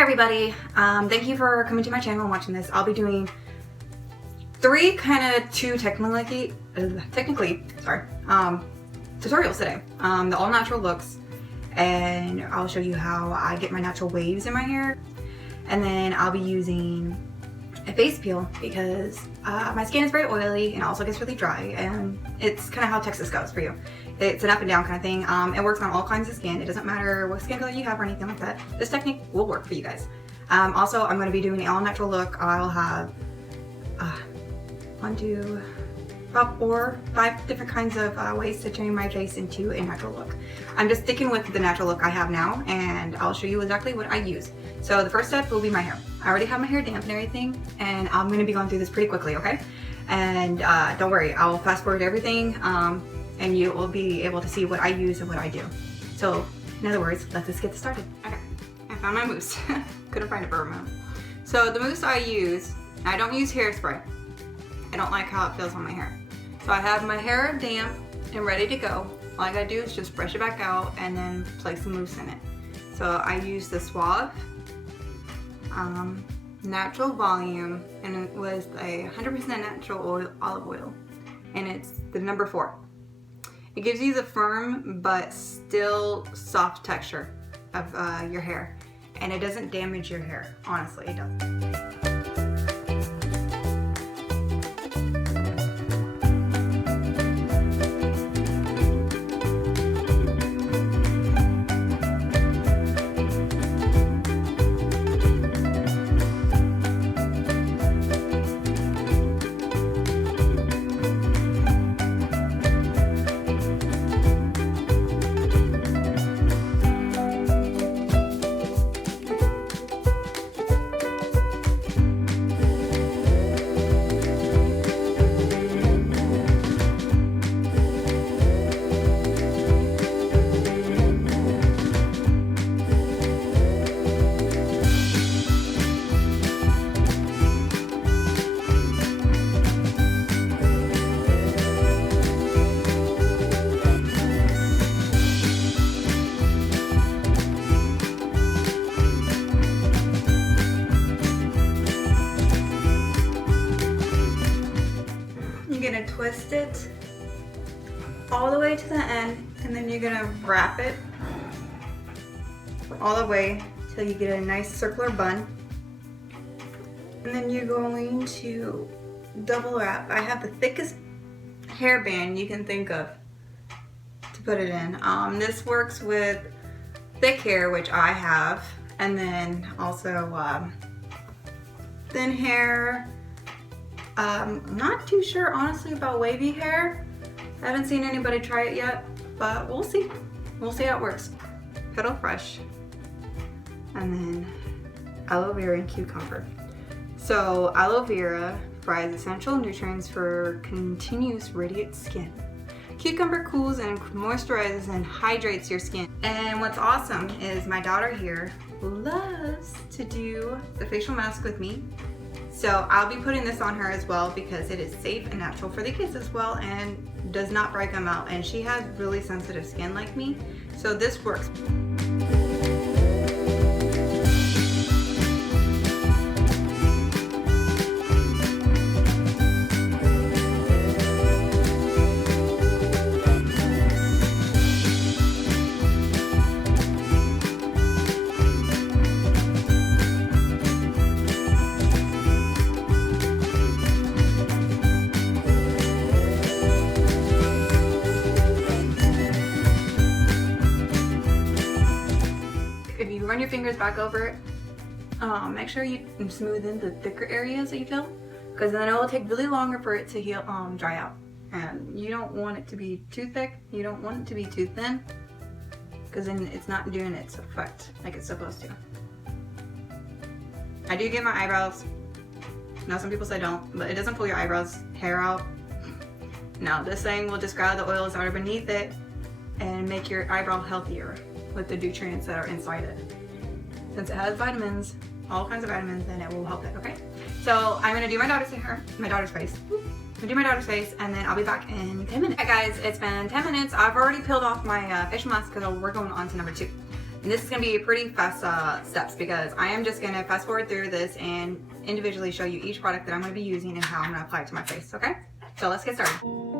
everybody, thank you for coming to my channel and watching this. I'll be doing two technically tutorials today. The all natural looks, and I'll show you how I get my natural waves in my hair, and then I'll be using a face peel because my skin is very oily and also gets really dry, and it's kind of how Texas goes for you. It's an up and down kind of thing. It works on all kinds of skin. It doesn't matter what skin color you have or anything like that. This technique will work for you guys. Also, I'm going to be doing an all natural look. I'll have 4 or 5 different kinds of ways to turn my face into a natural look. I'm just sticking with the natural look I have now, and I'll show you exactly what I use. So the first step will be my hair. I already have my hair damp and everything, and I'm going to be going through this pretty quickly, okay? And don't worry, I'll fast forward everything, and you will be able to see what I use and what I do. So in other words, let's just get started. Okay, I found my mousse. Couldn't find it for a moment. So the mousse I use, I don't use hairspray. I don't like how it feels on my hair. So I have my hair damp and ready to go. All I gotta do is just brush it back out and then place the mousse in it. So I use the Suave Natural Volume, and it was a 100% natural olive oil, and it's the number 4. It gives you the firm but still soft texture of your hair, and it doesn't damage your hair. Honestly, it doesn't. You're gonna twist it all the way to the end, and then you're gonna wrap it all the way till you get a nice circular bun. And then you're going to double wrap. I have the thickest hairband you can think of to put it in. This works with thick hair, which I have, and then also thin hair. I'm not too sure, honestly, about wavy hair. I haven't seen anybody try it yet, but we'll see. We'll see how it works. Petal Fresh, and then aloe vera and cucumber. So aloe vera provides essential nutrients for continuous radiant skin. Cucumber cools and moisturizes and hydrates your skin. And what's awesome is my daughter here loves to do the facial mask with me. So I'll be putting this on her as well because it is safe and natural for the kids as well, and does not break them out. And she has really sensitive skin like me, so this works. Run your fingers back over it. Make sure you smooth in the thicker areas that you feel, because then it will take really longer for it to heal, dry out. And you don't want it to be too thick. You don't want it to be too thin, because then it's not doing its effect like it's supposed to. I do get my eyebrows. Now some people say don't, but it doesn't pull your eyebrows hair out. No, this thing will just grab the oils that are beneath it and make your eyebrow healthier with the nutrients that are inside it. Since it has vitamins, all kinds of vitamins, then it will help it, okay? So I'm gonna do my daughter's hair, my daughter's face. I'm gonna do my daughter's face, and then I'll be back in 10 minutes. Hi guys, it's been 10 minutes. I've already peeled off my facial mask because we're going on to number 2. And this is gonna be pretty fast steps because I am just gonna fast forward through this and individually show you each product that I'm gonna be using and how I'm gonna apply it to my face, okay? So let's get started.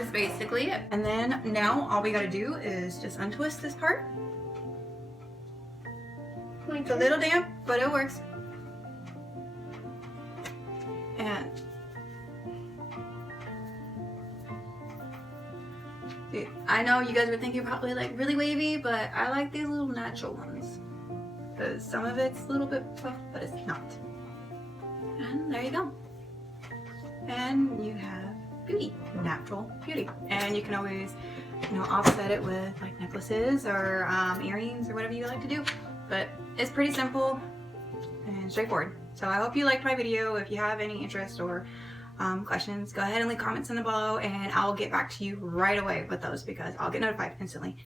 that is basically it. And then now all we gotta do is just untwist this part. It's a little damp, but it works. And dude, I know you guys were thinking probably like really wavy, but I like these little natural ones because some of it's a little bit puff, but it's not. And there you go. And you have beauty, natural beauty. And you can always, you know, offset it with like necklaces or earrings or whatever you like to do. But it's pretty simple and straightforward. So I hope you liked my video. If you have any interest or questions, go ahead and leave comments in the below and I'll get back to you right away with those because I'll get notified instantly.